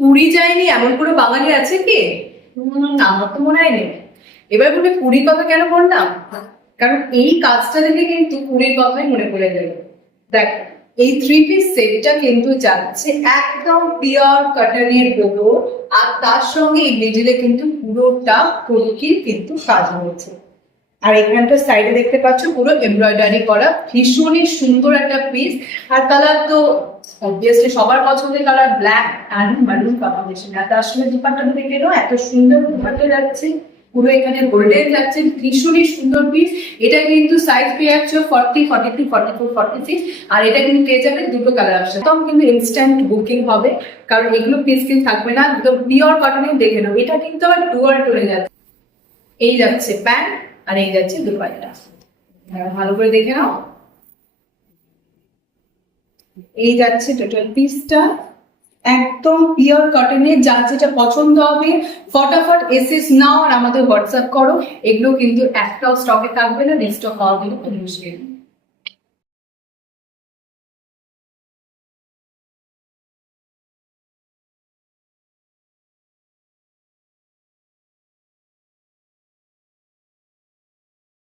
পুরী যায়নি এমন কোনো বাঙালি আছে কি? আমার তো মনে হয় নেই। এবার বলে পুরীর কথা কেন বললাম, কারণ এই কাজটা দেখে কিন্তু পুরীর কথাই মনে পড়ে গেল। দেখ, এই 3 পিস সেটটা কিন্তু যাচ্ছে একদম পিওর কটনের উপর, আর তার সঙ্গে এই মিডিলে কিন্তু পুরোটা কলকির কিন্তু কাজ হয়েছে। আর এখানটা সাইডে দেখতে পাচ্ছ পুরো এমব্রয়ডারি করা, ভীষণই সুন্দর একটা পিস। আর কালার তো অবভিয়াসলি সবার পছন্দের colour, black and maroon combination. আর তার সঙ্গে দুপাট্টাটা দেখে নাও, এত সুন্দর দুপাট্টা যাচ্ছে, পুরো এখানে গোল্ডেন যাচ্ছে, ভীষণই সুন্দর পিস। এটা কিন্তু সাইজ পেয়ে যাচ্ছে 40, 42, 44, 46, আর এটা কিন্তু পেয়ে যাবে দুটো কালার অপশন। একদম কিন্তু ইনস্ট্যান্ট বুকিং হবে, কারণ এগুলো পিস কিন্তু থাকবে না, একদম পিওর কটনের দেখে নাও। এটা কিন্তু আবার ডুয়াল টোনে যাচ্ছে, এই যাচ্ছে প্যান্ট আর এই যাচ্ছে দুপাট্টা, ভালো করে দেখে নাও। এই যাচ্ছে টোটাল পিসটা, একদম পিওর কটনের। যার যেটা পছন্দ হবে ফটাফট এসএস নাও আর আমাদের হোয়াটসঅ্যাপ করো। এগুলো কিন্তু একটাও স্টকে থাকবে না, রিস্টক হওয়া কিন্তু খুব মুশকিল।